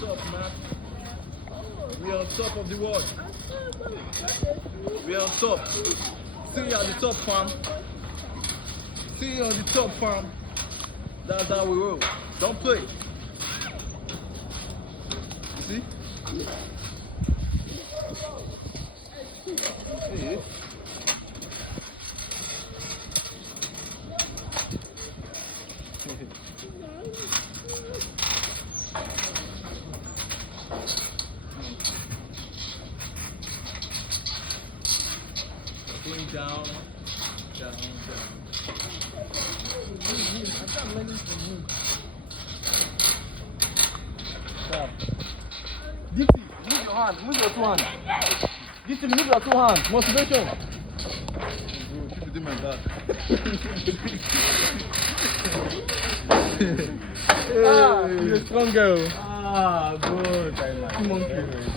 top, man. We are on top of the world. We are on top. Stay at the top, fam. Stay on the top, fam. That's how we roll. Don't play. See? Hey. Going down, down, down. Stop. Dixie, move your hand, move your two hands. Dixie, move your two hands. Motivation. Bro, keep it in my back. Hey. You're a strong girl. Ah, good. I like it.